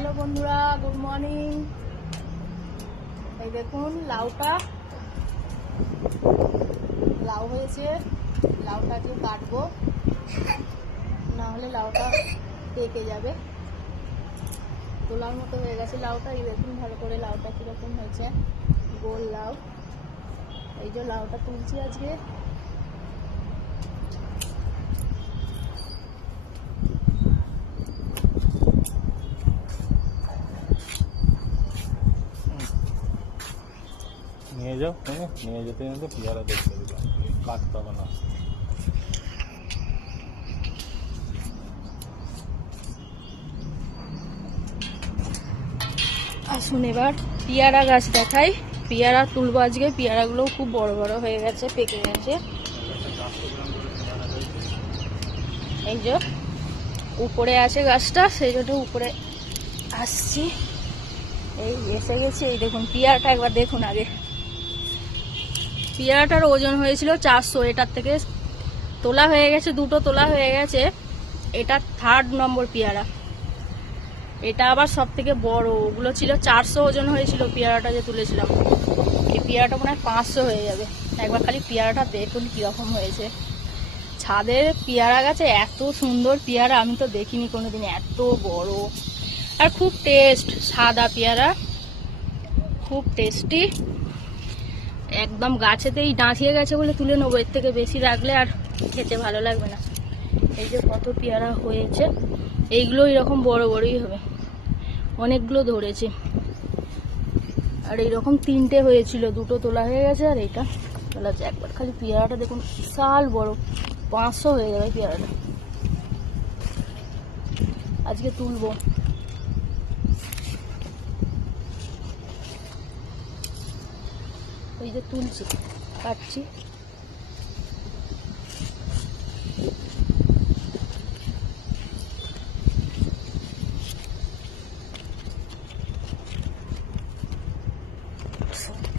Hello বন্ধুরা, good morning. এই দেখুন লাউটা, লাউ হয়েছে। লাউটাকে কাটবো, না হলে লাউটা পেকে যাবে। তোলার মতো হয়ে গেছে লাউটা। এই দেখুন ভালো করে লাউটা কীরকম হয়েছে, গোল লাউ। এই যে লাউটা তুলছি আজকে। নিয়ে যাও, নিয়ে যেতে যেতে পেয়ারা দেখতে দিলাম, কাটতে হবে না। আসুন এবার পেয়ারা গাছ দেখাই। পেয়ারা তুলবো আজকে। পেয়ারাগুলো খুব বড় বড় হয়ে গেছে, পেকে গেছে। এই যে উপরে আছে গাছটা, সেই জন্য উপরে আসছি। এই এসে গেছি। এই দেখুন পেয়ারাটা একবার দেখুন আগে। পেয়ারাটার ওজন হয়েছিল 400। এটার থেকে তোলা হয়ে গেছে, দুটো তোলা হয়ে গেছে। এটা 3rd নম্বর পেয়ারা। এটা আবার সব থেকে বড়। ওগুলো ছিল 400 ওজন হয়েছিল পেয়ারাটা যে তুলেছিলাম। এই পেয়ারাটা মনে হয় 500 হয়ে যাবে। একবার খালি পেয়ারাটা দেখুন কিরকম হয়েছে। ছাদের পেয়ারা গাছে এত সুন্দর পেয়ারা আমি তো দেখিনি কোনোদিন, এত বড় আর খুব টেস্ট। সাদা পেয়ারা, খুব টেস্টি। একদম গাছেতেই ডাঁচিয়ে গেছে বলে তুলে নেবো। এর থেকে বেশি রাখলে আর খেতে ভালো লাগবে না। এই যে কত পেয়ারা হয়েছে। এইগুলো এরকম বড় বড়ই হবে, অনেকগুলো ধরেছে। আর এইরকম 3টে হয়েছিল, দুটো তোলা হয়ে গেছে আর এইটা তোলা আছে। একবার খালি পেয়ারাটা দেখুন, বিশাল বড়। 500 হয়ে যাবে পেয়ারাটা। আজকে তুলবো। এই যে তুলছি, কাটছি।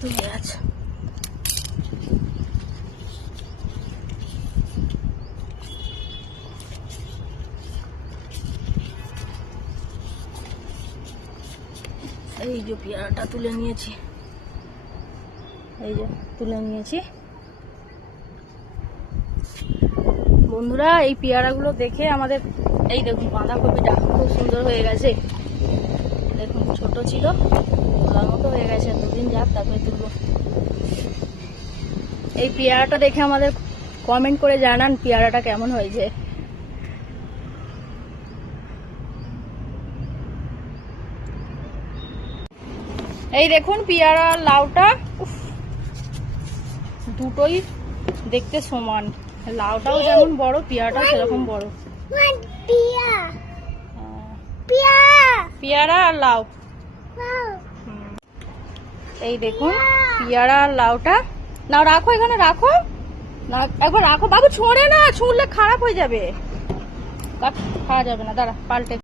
তুলে আছে। এই যে পেয়ারাটা তুলে নিয়েছি, এই যে তুলে নিয়েছি। বন্ধুরা এই পেয়ারাগুলো দেখে আমাদের, এই দেখুন বাঁধাকপিটা খুব সুন্দর হয়ে গেছে। দেখুন ছোট ছিল, তোলার মতো হয়ে গেছে। দুদিন যাক তারপরে তুলবো। এই পেয়ারাটা দেখে আমাদের কমেন্ট করে জানান পেয়ারাটা কেমন হয়েছে। এই দেখুন পেয়ারা লাউটা, দুটোই দেখতে সমান। লাউটাও যেমন বড়, পেয়ারাটাও সেরকম বড়। পেয়ারা আর লাউ, এই দেখুন পেয়ারা আর লাউটা। নাও রাখো, এখানে রাখো না, একবার রাখো বাবু। ছোঁড়ে না, ছুঁড়লে খারাপ হয়ে যাবে। খাওয়া যাবে না, দাঁড়া পাল্টে।